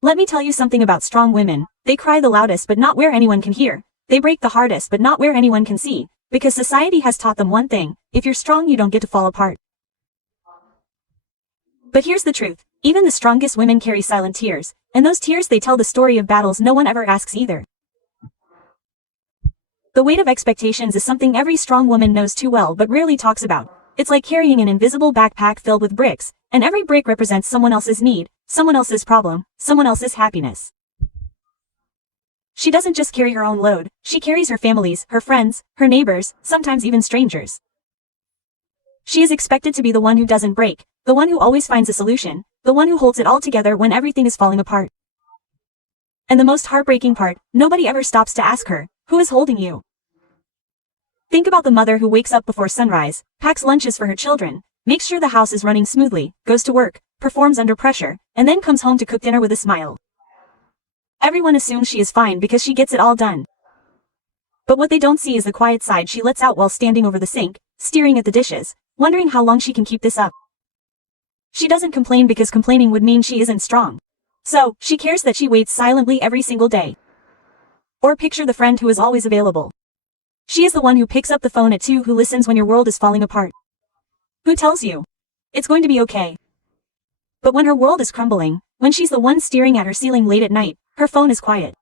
Let me tell you something about strong women. They cry the loudest but not where anyone can hear. They break the hardest but not where anyone can see. Because society has taught them one thing: if you're strong you don't get to fall apart. But here's the truth. Even the strongest women carry silent tears, and those tears they tell the story of battles no one ever asks either. The weight of expectations is something every strong woman knows too well but rarely talks about. It's like carrying an invisible backpack filled with bricks, and every brick represents someone else's need, someone else's problem, someone else's happiness. She doesn't just carry her own load, she carries her family's, her friends, her neighbors, sometimes even strangers. She is expected to be the one who doesn't break, the one who always finds a solution, the one who holds it all together when everything is falling apart. And the most heartbreaking part, nobody ever stops to ask her, who is holding you? Think about the mother who wakes up before sunrise, packs lunches for her children, makes sure the house is running smoothly, goes to work, performs under pressure, and then comes home to cook dinner with a smile. Everyone assumes she is fine because she gets it all done. But what they don't see is the quiet side she lets out while standing over the sink, staring at the dishes, wondering how long she can keep this up. She doesn't complain because complaining would mean she isn't strong. So, she cares that she waits silently every single day. Or picture the friend who is always available. She is the one who picks up the phone at 2, who listens when your world is falling apart. Who tells you it's going to be okay. But when her world is crumbling, when she's the one staring at her ceiling late at night, her phone is quiet.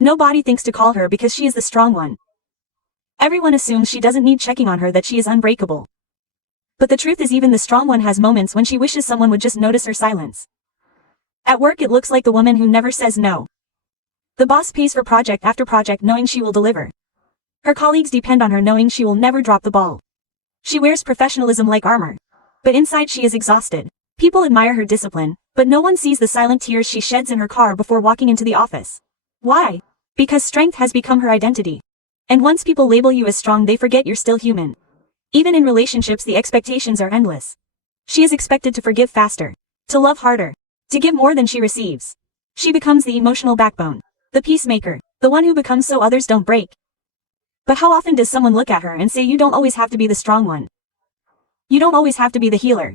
Nobody thinks to call her because she is the strong one. Everyone assumes she doesn't need checking on her, that she is unbreakable. But the truth is, even the strong one has moments when she wishes someone would just notice her silence. At work it looks like the woman who never says no. The boss pays for project after project knowing she will deliver. Her colleagues depend on her knowing she will never drop the ball. She wears professionalism like armor. But inside she is exhausted. People admire her discipline, but no one sees the silent tears she sheds in her car before walking into the office. Why? Because strength has become her identity. And once people label you as strong, they forget you're still human. Even in relationships the expectations are endless. She is expected to forgive faster, to love harder, to give more than she receives. She becomes the emotional backbone, the peacemaker, the one who becomes so others don't break. But how often does someone look at her and say, you don't always have to be the strong one. You don't always have to be the healer.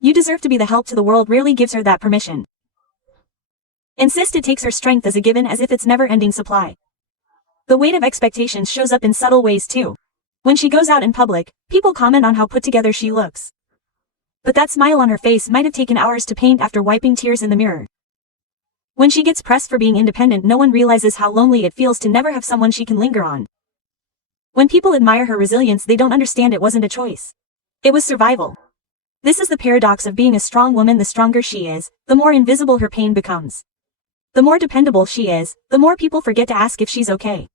You deserve to be the help to the world rarely gives her that permission. Instead takes her strength as a given, as if it's never-ending supply. The weight of expectations shows up in subtle ways too. When she goes out in public, people comment on how put together she looks. But that smile on her face might have taken hours to paint after wiping tears in the mirror. When she gets pressed for being independent, no one realizes how lonely it feels to never have someone she can linger on. When people admire her resilience, they don't understand it wasn't a choice. It was survival. This is the paradox of being a strong woman. The stronger she is, the more invisible her pain becomes. The more dependable she is, the more people forget to ask if she's okay.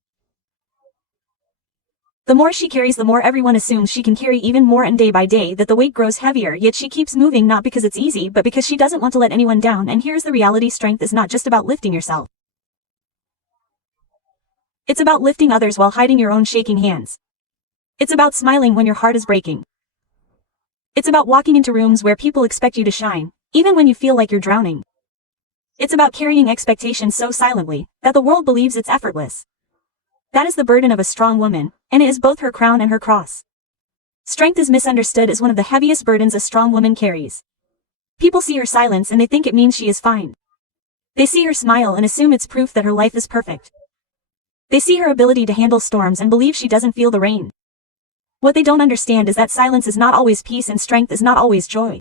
The more she carries, the more everyone assumes she can carry even more, and day by day that the weight grows heavier, yet she keeps moving, not because it's easy but because she doesn't want to let anyone down. And here's the reality: strength is not just about lifting yourself. It's about lifting others while hiding your own shaking hands. It's about smiling when your heart is breaking. It's about walking into rooms where people expect you to shine, even when you feel like you're drowning. It's about carrying expectations so silently that the world believes it's effortless. That is the burden of a strong woman, and it is both her crown and her cross. Strength is misunderstood as one of the heaviest burdens a strong woman carries. People see her silence and they think it means she is fine. They see her smile and assume it's proof that her life is perfect. They see her ability to handle storms and believe she doesn't feel the rain. What they don't understand is that silence is not always peace, and strength is not always joy.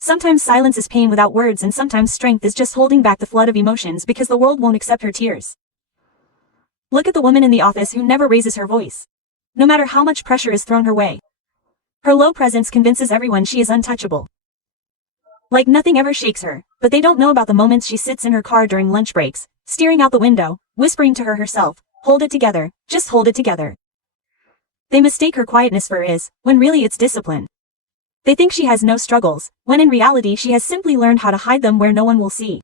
Sometimes silence is pain without words, and sometimes strength is just holding back the flood of emotions because the world won't accept her tears. Look at the woman in the office who never raises her voice. No matter how much pressure is thrown her way. Her low presence convinces everyone she is untouchable. Like nothing ever shakes her, but they don't know about the moments she sits in her car during lunch breaks, staring out the window, whispering to herself, hold it together, just hold it together. They mistake her quietness for when really it's discipline. They think she has no struggles, when in reality she has simply learned how to hide them where no one will see.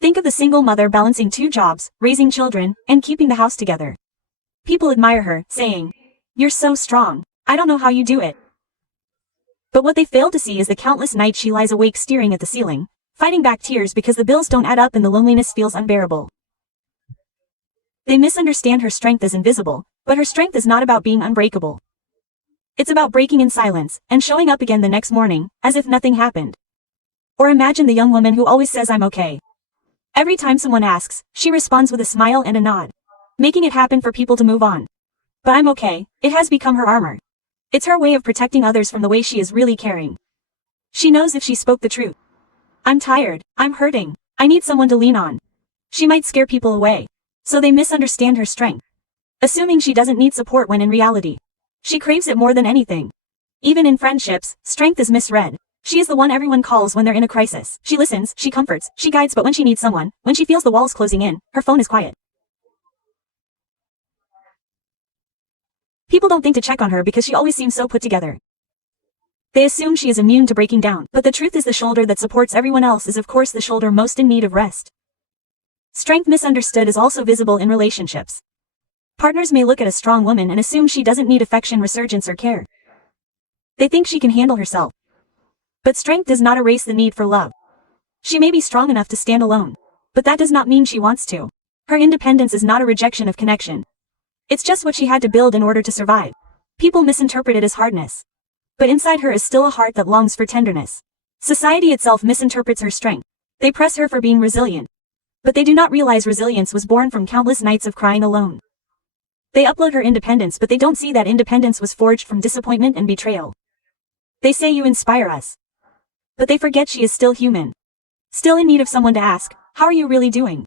Think of the single mother balancing 2 jobs, raising children, and keeping the house together. People admire her, saying, "You're so strong. I don't know how you do it." But what they fail to see is the countless nights she lies awake staring at the ceiling, fighting back tears because the bills don't add up and the loneliness feels unbearable. They misunderstand her strength as invisible, but her strength is not about being unbreakable. It's about breaking in silence, and showing up again the next morning, as if nothing happened. Or imagine the young woman who always says I'm okay. Every time someone asks, she responds with a smile and a nod, making it happen for people to move on. But I'm okay, it has become her armor. It's her way of protecting others from the way she is really caring. She knows if she spoke the truth. I'm tired, I'm hurting, I need someone to lean on. She might scare people away. So they misunderstand her strength, assuming she doesn't need support when in reality, she craves it more than anything. Even in friendships, strength is misread. She is the one everyone calls when they're in a crisis. She listens, she comforts, she guides, but when she needs someone, when she feels the walls closing in, her phone is quiet. People don't think to check on her because she always seems so put together. They assume she is immune to breaking down, but the truth is the shoulder that supports everyone else is of course the shoulder most in need of rest. Strength misunderstood is also visible in relationships. Partners may look at a strong woman and assume she doesn't need affection, resurgence, or care. They think she can handle herself. But strength does not erase the need for love. She may be strong enough to stand alone, but that does not mean she wants to. Her independence is not a rejection of connection. It's just what she had to build in order to survive. People misinterpret it as hardness. But inside her is still a heart that longs for tenderness. Society itself misinterprets her strength. They press her for being resilient. But they do not realize resilience was born from countless nights of crying alone. They upload her independence, but they don't see that independence was forged from disappointment and betrayal. They say you inspire us. But they forget she is still human. Still in need of someone to ask, how are you really doing?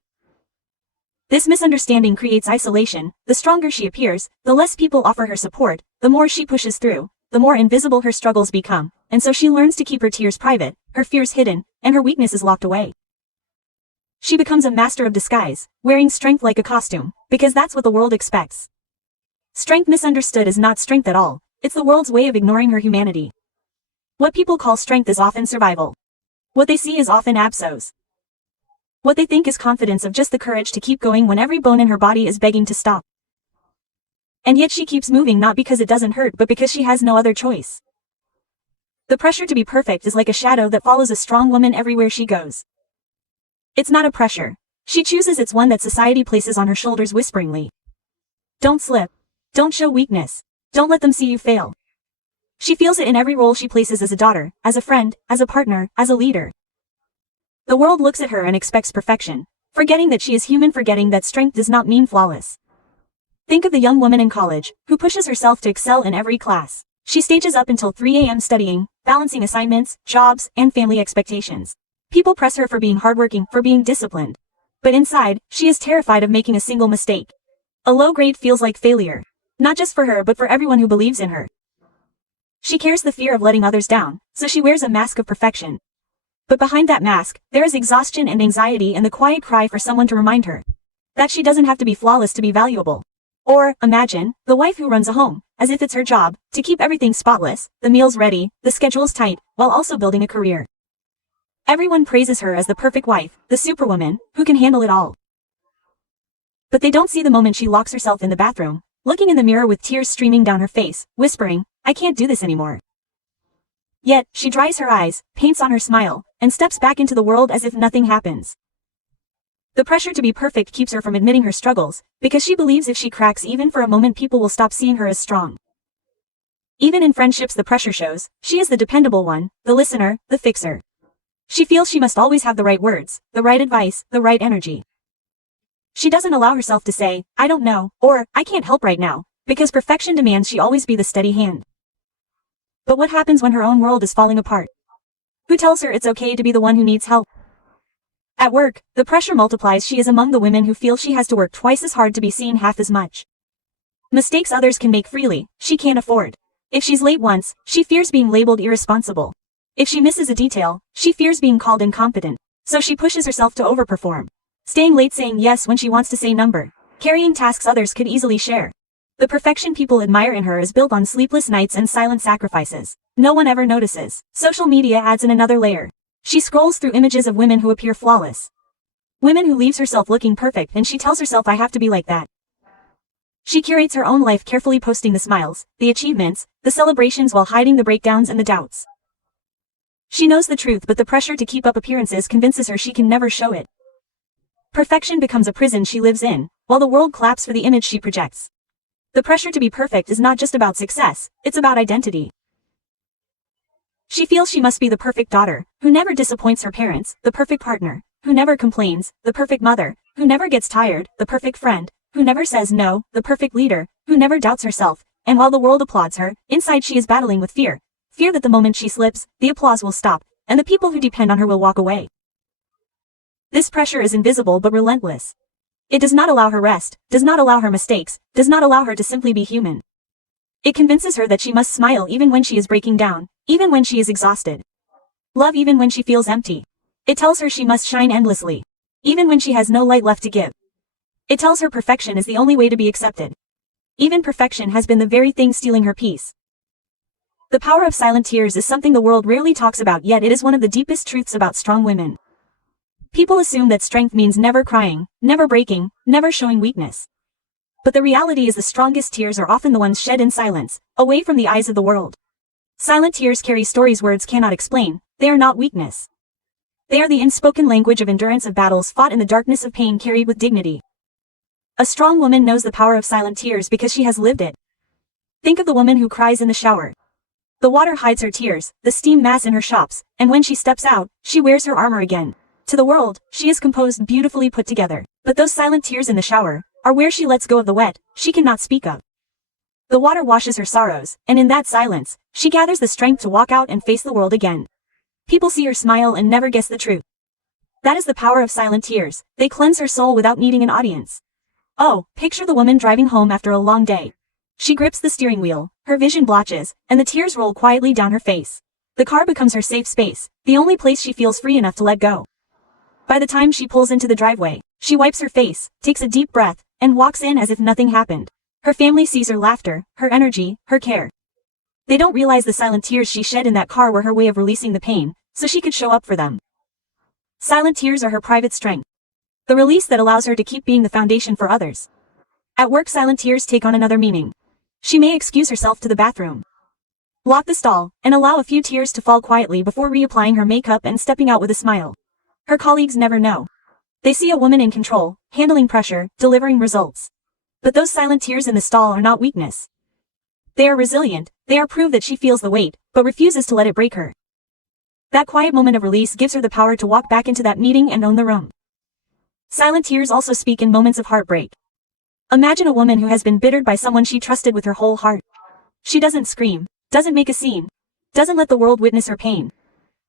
This misunderstanding creates isolation. The stronger she appears, the less people offer her support, the more she pushes through, the more invisible her struggles become, and so she learns to keep her tears private, her fears hidden, and her weaknesses locked away. She becomes a master of disguise, wearing strength like a costume, because that's what the world expects. Strength misunderstood is not strength at all, it's the world's way of ignoring her humanity. What people call strength is often survival. What they see is often absos. What they think is confidence of just the courage to keep going when every bone in her body is begging to stop. And yet she keeps moving not because it doesn't hurt but because she has no other choice. The pressure to be perfect is like a shadow that follows a strong woman everywhere she goes. It's not a pressure. She chooses, it's one that society places on her shoulders whisperingly. Don't slip. Don't show weakness. Don't let them see you fail. She feels it in every role she places as a daughter, as a friend, as a partner, as a leader. The world looks at her and expects perfection, forgetting that she is human, forgetting that strength does not mean flawless. Think of the young woman in college, who pushes herself to excel in every class. She stages up until 3 a.m. studying, balancing assignments, jobs, and family expectations. People press her for being hardworking, for being disciplined. But inside, she is terrified of making a single mistake. A low grade feels like failure. Not just for her but for everyone who believes in her. She carries the fear of letting others down, so she wears a mask of perfection. But behind that mask, there is exhaustion and anxiety and the quiet cry for someone to remind her that she doesn't have to be flawless to be valuable. Or, imagine, the wife who runs a home, as if it's her job, to keep everything spotless, the meals ready, the schedules tight, while also building a career. Everyone praises her as the perfect wife, the superwoman, who can handle it all. But they don't see the moment she locks herself in the bathroom, looking in the mirror with tears streaming down her face, whispering, I can't do this anymore. Yet, she dries her eyes, paints on her smile, and steps back into the world as if nothing happens. The pressure to be perfect keeps her from admitting her struggles, because she believes if she cracks even for a moment people will stop seeing her as strong. Even in friendships the pressure shows, she is the dependable one, the listener, the fixer. She feels she must always have the right words, the right advice, the right energy. She doesn't allow herself to say, I don't know, or, I can't help right now, because perfection demands she always be the steady hand. But what happens when her own world is falling apart? Who tells her it's okay to be the one who needs help? At work, the pressure multiplies. She is among the women who feel she has to work twice as hard to be seen half as much. Mistakes others can make freely, she can't afford. If she's late once, she fears being labeled irresponsible. If she misses a detail, she fears being called incompetent. So she pushes herself to overperform. Staying late, saying yes when she wants to say number. Carrying tasks others could easily share. The perfection people admire in her is built on sleepless nights and silent sacrifices. No one ever notices. Social media adds in another layer. She scrolls through images of women who appear flawless. Women who leaves herself looking perfect and she tells herself I have to be like that. She curates her own life, carefully posting the smiles, the achievements, the celebrations while hiding the breakdowns and the doubts. She knows the truth but the pressure to keep up appearances convinces her she can never show it. Perfection becomes a prison she lives in, while the world claps for the image she projects. The pressure to be perfect is not just about success, it's about identity. She feels she must be the perfect daughter, who never disappoints her parents, the perfect partner, who never complains, the perfect mother, who never gets tired, the perfect friend, who never says no, the perfect leader, who never doubts herself, and while the world applauds her, inside she is battling with fear. Fear that the moment she slips, the applause will stop, and the people who depend on her will walk away. This pressure is invisible but relentless. It does not allow her rest, does not allow her mistakes, does not allow her to simply be human. It convinces her that she must smile even when she is breaking down, even when she is exhausted. Love even when she feels empty. It tells her she must shine endlessly, even when she has no light left to give. It tells her perfection is the only way to be accepted. Even perfection has been the very thing stealing her peace. The power of silent tears is something the world rarely talks about, yet it is one of the deepest truths about strong women. People assume that strength means never crying, never breaking, never showing weakness. But the reality is the strongest tears are often the ones shed in silence, away from the eyes of the world. Silent tears carry stories words cannot explain. They are not weakness. They are the unspoken language of endurance, of battles fought in the darkness, of pain carried with dignity. A strong woman knows the power of silent tears because she has lived it. Think of the woman who cries in the shower. The water hides her tears, the steam mass in her shops, and when she steps out, she wears her armor again. To the world, she is composed, beautifully put together. But those silent tears in the shower are where she lets go of the wet she cannot speak of. The water washes her sorrows, and in that silence, she gathers the strength to walk out and face the world again. People see her smile and never guess the truth. That is the power of silent tears. They cleanse her soul without needing an audience. Oh, picture the woman driving home after a long day. She grips the steering wheel, her vision blotches, and the tears roll quietly down her face. The car becomes her safe space, the only place she feels free enough to let go. By the time she pulls into the driveway, she wipes her face, takes a deep breath, and walks in as if nothing happened. Her family sees her laughter, her energy, her care. They don't realize the silent tears she shed in that car were her way of releasing the pain, so she could show up for them. Silent tears are her private strength. The release that allows her to keep being the foundation for others. At work, silent tears take on another meaning. She may excuse herself to the bathroom, lock the stall, and allow a few tears to fall quietly before reapplying her makeup and stepping out with a smile. Her colleagues never know. They see a woman in control, handling pressure, delivering results. But those silent tears in the stall are not weakness. They are resilient. They are proof that she feels the weight, but refuses to let it break her. That quiet moment of release gives her the power to walk back into that meeting and own the room. Silent tears also speak in moments of heartbreak. Imagine a woman who has been bittered by someone she trusted with her whole heart. She doesn't scream, doesn't make a scene, doesn't let the world witness her pain.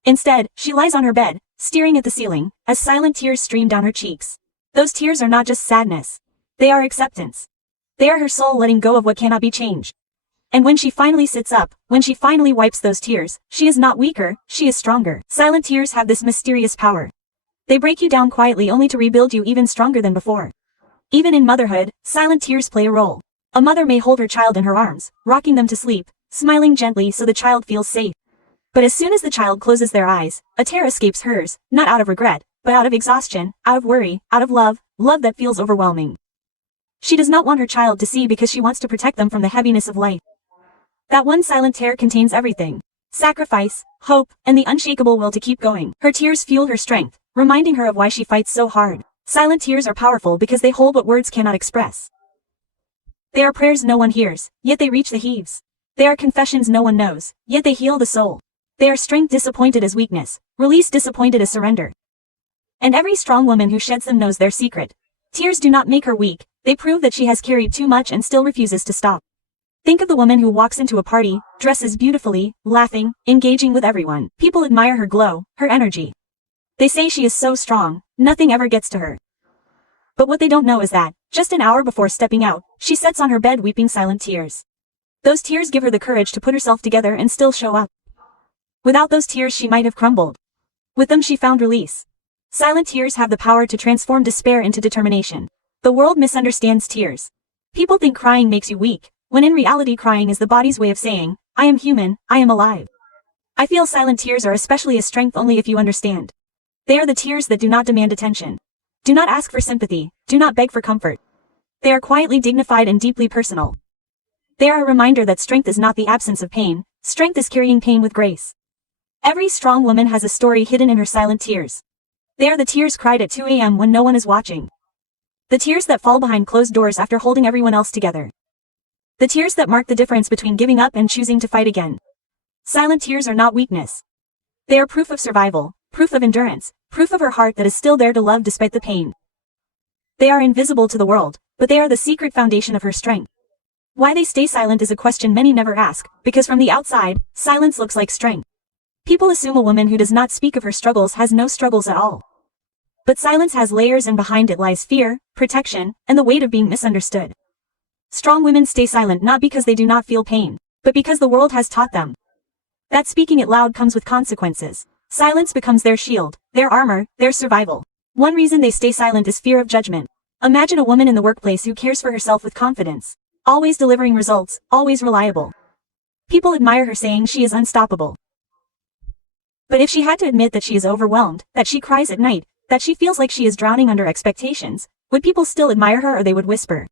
Instead, she lies on her bed, staring at the ceiling, as silent tears stream down her cheeks. Those tears are not just sadness. They are acceptance. They are her soul letting go of what cannot be changed. And when she finally sits up, when she finally wipes those tears, she is not weaker, she is stronger. Silent tears have this mysterious power. They break you down quietly only to rebuild you even stronger than before. Even in motherhood, silent tears play a role. A mother may hold her child in her arms, rocking them to sleep, smiling gently so the child feels safe. But as soon as the child closes their eyes, a tear escapes hers, not out of regret, but out of exhaustion, out of worry, out of love that feels overwhelming. She does not want her child to see because she wants to protect them from the heaviness of life. That one silent tear contains everything: sacrifice, hope, and the unshakable will to keep going. Her tears fuel her strength, reminding her of why she fights so hard. Silent tears are powerful because they hold what words cannot express. They are prayers no one hears, yet they reach the heaves. They are confessions no one knows, yet they heal the soul. They are strength disappointed as weakness, release disappointed as surrender. And every strong woman who sheds them knows their secret. Tears do not make her weak, they prove that she has carried too much and still refuses to stop. Think of the woman who walks into a party, dresses beautifully, laughing, engaging with everyone. People admire her glow, her energy. They say she is so strong, nothing ever gets to her. But what they don't know is that, just an hour before stepping out, she sits on her bed weeping silent tears. Those tears give her the courage to put herself together and still show up. Without those tears she might have crumbled. With them she found release. Silent tears have the power to transform despair into determination. The world misunderstands tears. People think crying makes you weak, when in reality crying is the body's way of saying, I am human, I am alive. I feel silent tears are especially a strength only if you understand. They are the tears that do not demand attention. Do not ask for sympathy, do not beg for comfort. They are quietly dignified and deeply personal. They are a reminder that strength is not the absence of pain, strength is carrying pain with grace. Every strong woman has a story hidden in her silent tears. They are the tears cried at 2 a.m. when no one is watching. The tears that fall behind closed doors after holding everyone else together. The tears that mark the difference between giving up and choosing to fight again. Silent tears are not weakness. They are proof of survival, proof of endurance, proof of her heart that is still there to love despite the pain. They are invisible to the world, but they are the secret foundation of her strength. Why they stay silent is a question many never ask, because from the outside, silence looks like strength. People assume a woman who does not speak of her struggles has no struggles at all. But silence has layers, and behind it lies fear, protection, and the weight of being misunderstood. Strong women stay silent not because they do not feel pain, but because the world has taught them that speaking it loud comes with consequences. Silence becomes their shield, their armor, their survival. One reason they stay silent is fear of judgment. Imagine a woman in the workplace who cares for herself with confidence, always delivering results, always reliable. People admire her, saying she is unstoppable. But if she had to admit that she is overwhelmed, that she cries at night, that she feels like she is drowning under expectations, would people still admire her, or they would whisper,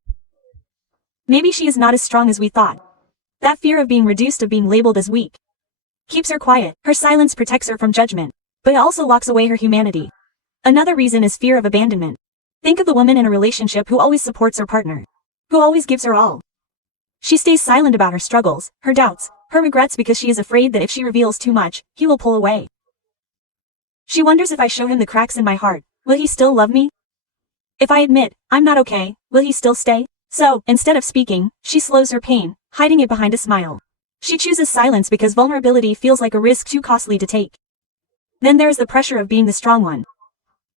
maybe she is not as strong as we thought? That fear of being reduced, of being labeled as weak, keeps her quiet. Her silence protects her from judgment, but it also locks away her humanity. Another reason is fear of abandonment. Think of the woman in a relationship who always supports her partner, who always gives her all. She stays silent about her struggles, her doubts, her regrets, because she is afraid that if she reveals too much, he will pull away. She wonders, if I show him the cracks in my heart, will he still love me? If I admit I'm not okay, will he still stay? So, instead of speaking, she slows her pain, hiding it behind a smile. She chooses silence because vulnerability feels like a risk too costly to take. Then there is the pressure of being the strong one.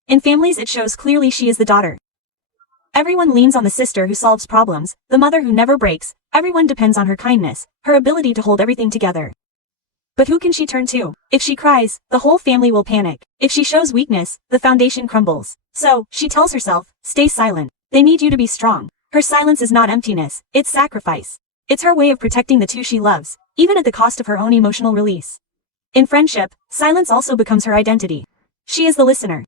In families it shows clearly. She is the daughter. Everyone leans on the sister who solves problems, the mother who never breaks. Everyone depends on her kindness, her ability to hold everything together. But who can she turn to? If she cries, the whole family will panic. If she shows weakness, the foundation crumbles. So, she tells herself, stay silent. They need you to be strong. Her silence is not emptiness, it's sacrifice. It's her way of protecting the two she loves, even at the cost of her own emotional release. In friendship, silence also becomes her identity. She is the listener,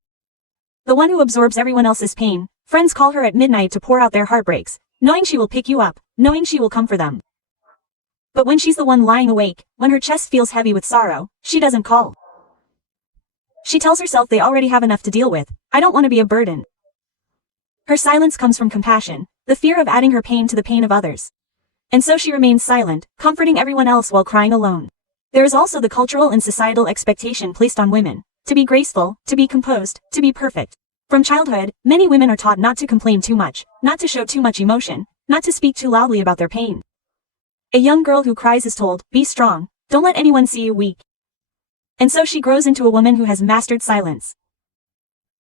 the one who absorbs everyone else's pain. Friends call her at midnight to pour out their heartbreaks, knowing she will pick you up, knowing she will come for them. But when she's the one lying awake, when her chest feels heavy with sorrow, she doesn't call. She tells herself they already have enough to deal with. I don't want to be a burden. Her silence comes from compassion, the fear of adding her pain to the pain of others. And so she remains silent, comforting everyone else while crying alone. There is also the cultural and societal expectation placed on women, to be graceful, to be composed, to be perfect. From childhood, many women are taught not to complain too much, not to show too much emotion, not to speak too loudly about their pain. A young girl who cries is told, be strong, don't let anyone see you weak. And so she grows into a woman who has mastered silence.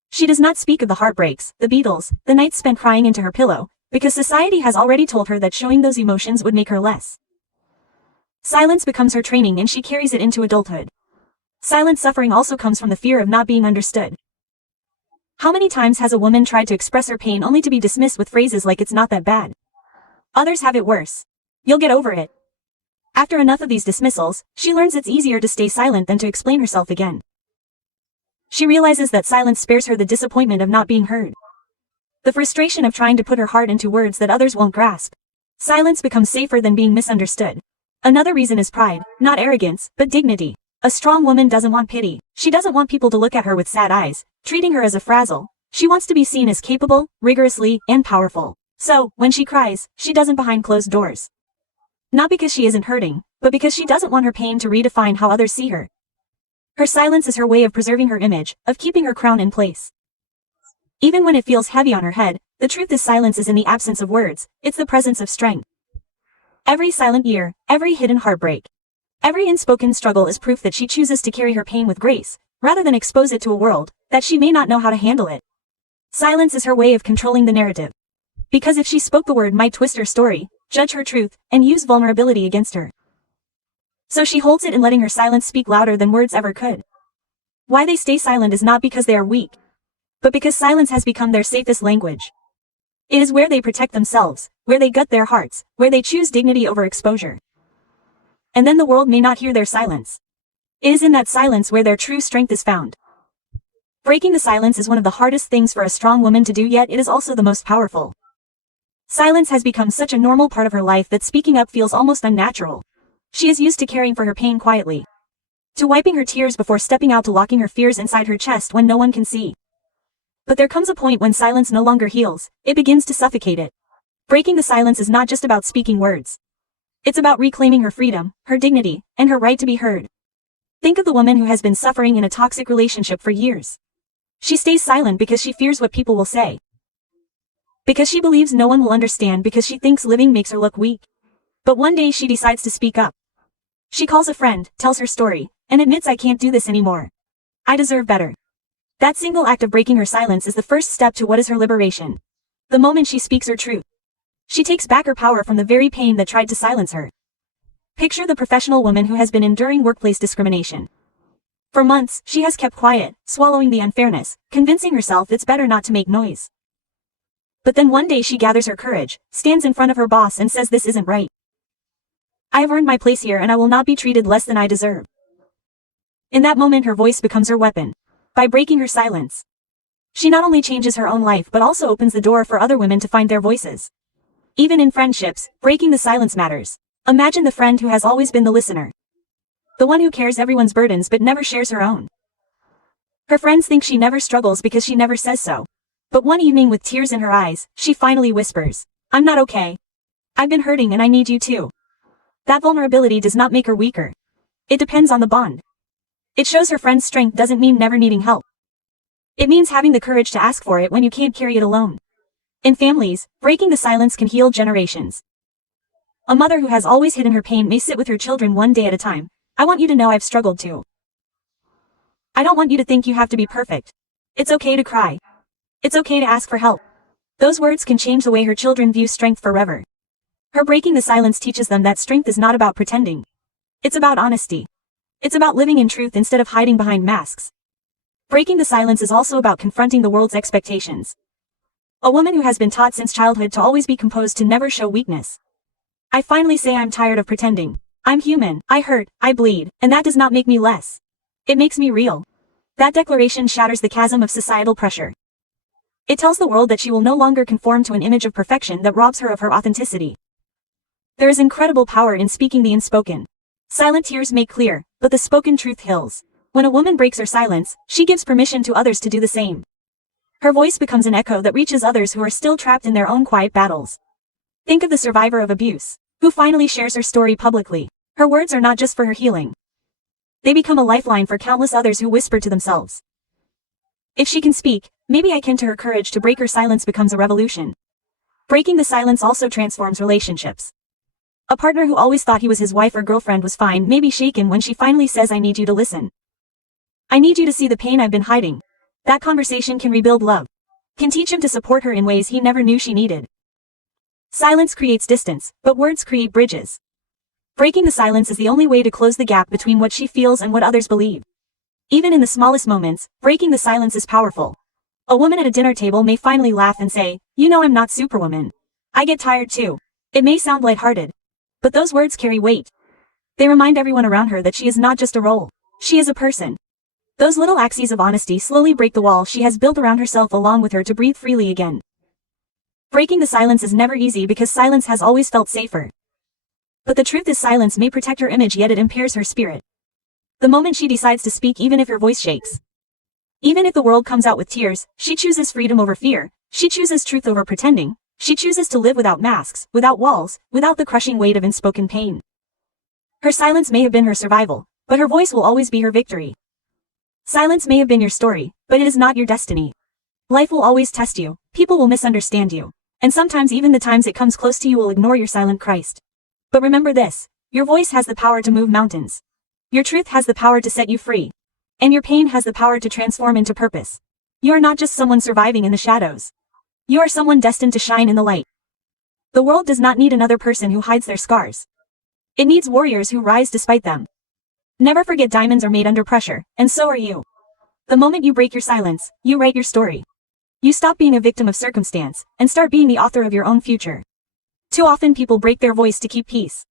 She does not speak of the heartbreaks, the beatles, the nights spent crying into her pillow, because society has already told her that showing those emotions would make her less. Silence becomes her training, and she carries it into adulthood. Silent suffering also comes from the fear of not being understood. How many times has a woman tried to express her pain only to be dismissed with phrases like it's not that bad? Others have it worse. You'll get over it. After enough of these dismissals, she learns it's easier to stay silent than to explain herself again. She realizes that silence spares her the disappointment of not being heard, the frustration of trying to put her heart into words that others won't grasp. Silence becomes safer than being misunderstood. Another reason is pride, not arrogance, but dignity. A strong woman doesn't want pity. She doesn't want people to look at her with sad eyes, treating her as a frazzle. She wants to be seen as capable, rigorously, and powerful. So, when she cries, she doesn't behind closed doors. Not because she isn't hurting, but because she doesn't want her pain to redefine how others see her. Her silence is her way of preserving her image, of keeping her crown in place. Even when it feels heavy on her head, the truth is silence is in the absence of words, it's the presence of strength. Every silent year, every hidden heartbreak, every unspoken struggle is proof that she chooses to carry her pain with grace, rather than expose it to a world that she may not know how to handle it. Silence is her way of controlling the narrative. Because if she spoke, the word might twist her story, judge her truth, and use vulnerability against her. So she holds it in, letting her silence speak louder than words ever could. Why they stay silent is not because they are weak, but because silence has become their safest language. It is where they protect themselves, where they gut their hearts, where they choose dignity over exposure. And then the world may not hear their silence. It is in that silence where their true strength is found. Breaking the silence is one of the hardest things for a strong woman to do, yet it is also the most powerful. Silence has become such a normal part of her life that speaking up feels almost unnatural. She is used to caring for her pain quietly, to wiping her tears before stepping out, to locking her fears inside her chest when no one can see. But there comes a point when silence no longer heals, it begins to suffocate it. Breaking the silence is not just about speaking words. It's about reclaiming her freedom, her dignity, and her right to be heard. Think of the woman who has been suffering in a toxic relationship for years. She stays silent because she fears what people will say. Because she believes no one will understand, because she thinks living makes her look weak. But one day she decides to speak up. She calls a friend, tells her story, and admits, I can't do this anymore. I deserve better. That single act of breaking her silence is the first step to what is her liberation. The moment she speaks her truth, she takes back her power from the very pain that tried to silence her. Picture the professional woman who has been enduring workplace discrimination. For months, she has kept quiet, swallowing the unfairness, convincing herself it's better not to make noise. But then one day she gathers her courage, stands in front of her boss and says, this isn't right. I have earned my place here and I will not be treated less than I deserve. In that moment her voice becomes her weapon. By breaking her silence, she not only changes her own life but also opens the door for other women to find their voices. Even in friendships, breaking the silence matters. Imagine the friend who has always been the listener. The one who carries everyone's burdens but never shares her own. Her friends think she never struggles because she never says so. But one evening with tears in her eyes, she finally whispers, I'm not okay. I've been hurting and I need you too. That vulnerability does not make her weaker. It depends on the bond. It shows her friend's strength doesn't mean never needing help. It means having the courage to ask for it when you can't carry it alone. In families, breaking the silence can heal generations. A mother who has always hidden her pain may sit with her children one day at a time. I want you to know I've struggled too. I don't want you to think you have to be perfect. It's okay to cry. It's okay to ask for help. Those words can change the way her children view strength forever. Her breaking the silence teaches them that strength is not about pretending. It's about honesty. It's about living in truth instead of hiding behind masks. Breaking the silence is also about confronting the world's expectations. A woman who has been taught since childhood to always be composed, to never show weakness. I finally say I'm tired of pretending. I'm human, I hurt, I bleed, and that does not make me less. It makes me real. That declaration shatters the chasm of societal pressure. It tells the world that she will no longer conform to an image of perfection that robs her of her authenticity. There is incredible power in speaking the unspoken. Silent tears make clear, but the spoken truth heals. When a woman breaks her silence, she gives permission to others to do the same. Her voice becomes an echo that reaches others who are still trapped in their own quiet battles. Think of the survivor of abuse, who finally shares her story publicly. Her words are not just for her healing. They become a lifeline for countless others who whisper to themselves, if she can speak, maybe I can too. Her courage to break her silence becomes a revolution. Breaking the silence also transforms relationships. A partner who always thought he was his wife or girlfriend was fine may be shaken when she finally says, I need you to listen. I need you to see the pain I've been hiding. That conversation can rebuild love. Can teach him to support her in ways he never knew she needed. Silence creates distance, but words create bridges. Breaking the silence is the only way to close the gap between what she feels and what others believe. Even in the smallest moments, breaking the silence is powerful. A woman at a dinner table may finally laugh and say, you know, I'm not Superwoman. I get tired too. It may sound lighthearted, but those words carry weight. They remind everyone around her that she is not just a role. She is a person. Those little axes of honesty slowly break the wall she has built around herself, along with her to breathe freely again. Breaking the silence is never easy because silence has always felt safer. But the truth is, silence may protect her image, yet it impairs her spirit. The moment she decides to speak, even if her voice shakes, even if the world comes out with tears, she chooses freedom over fear. She chooses truth over pretending. She chooses to live without masks, without walls, without the crushing weight of unspoken pain. Her silence may have been her survival, but her voice will always be her victory. Silence may have been your story, but it is not your destiny. Life will always test you, people will misunderstand you, and sometimes even the times it comes close to you will ignore your silent Christ. But remember this, your voice has the power to move mountains. Your truth has the power to set you free. And your pain has the power to transform into purpose. You are not just someone surviving in the shadows. You are someone destined to shine in the light. The world does not need another person who hides their scars. It needs warriors who rise despite them. Never forget, diamonds are made under pressure, and so are you. The moment you break your silence, you write your story. You stop being a victim of circumstance, and start being the author of your own future. Too often people break their voice to keep peace.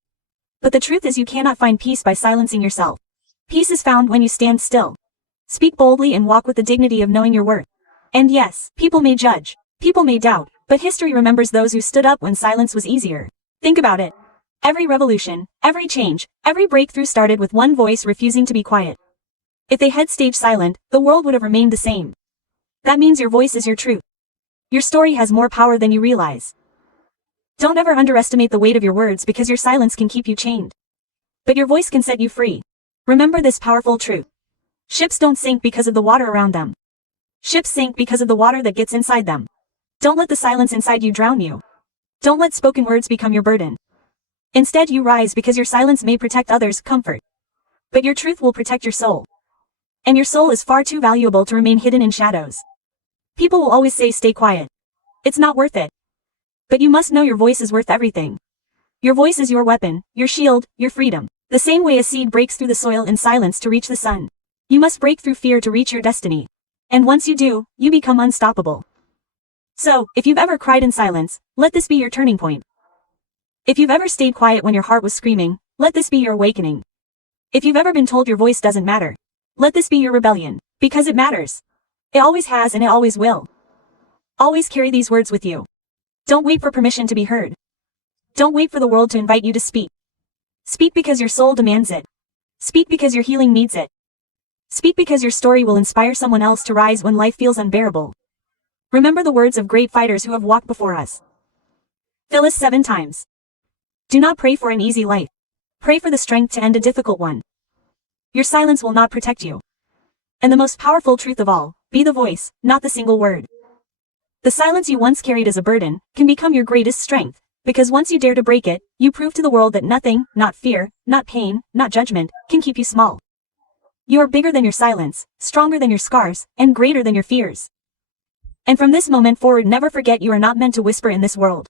But the truth is, you cannot find peace by silencing yourself. Peace is found when you stand still. Speak boldly and walk with the dignity of knowing your worth. And yes, people may judge, people may doubt, but history remembers those who stood up when silence was easier. Think about it. Every revolution, every change, every breakthrough started with one voice refusing to be quiet. If they had stayed silent, the world would have remained the same. That means your voice is your truth. Your story has more power than you realize. Don't ever underestimate the weight of your words because your silence can keep you chained. But your voice can set you free. Remember this powerful truth. Ships don't sink because of the water around them. Ships sink because of the water that gets inside them. Don't let the silence inside you drown you. Don't let spoken words become your burden. Instead, you rise because your silence may protect others' comfort. But your truth will protect your soul. And your soul is far too valuable to remain hidden in shadows. People will always say stay quiet. It's not worth it. But you must know your voice is worth everything. Your voice is your weapon, your shield, your freedom. The same way a seed breaks through the soil in silence to reach the sun. You must break through fear to reach your destiny. And once you do, you become unstoppable. So, if you've ever cried in silence, let this be your turning point. If you've ever stayed quiet when your heart was screaming, let this be your awakening. If you've ever been told your voice doesn't matter, let this be your rebellion. Because it matters. It always has and it always will. Always carry these words with you. Don't wait for permission to be heard. Don't wait for the world to invite you to speak. Speak because your soul demands it. Speak because your healing needs it. Speak because your story will inspire someone else to rise when life feels unbearable. Remember the words of great fighters who have walked before us. Phyllis 7 times. Do not pray for an easy life. Pray for the strength to end a difficult one. Your silence will not protect you. And the most powerful truth of all, be the voice, not the single word. The silence you once carried as a burden can become your greatest strength, because once you dare to break it, you prove to the world that nothing, not fear, not pain, not judgment, can keep you small. You are bigger than your silence, stronger than your scars, and greater than your fears. And from this moment forward, never forget you are not meant to whisper in this world.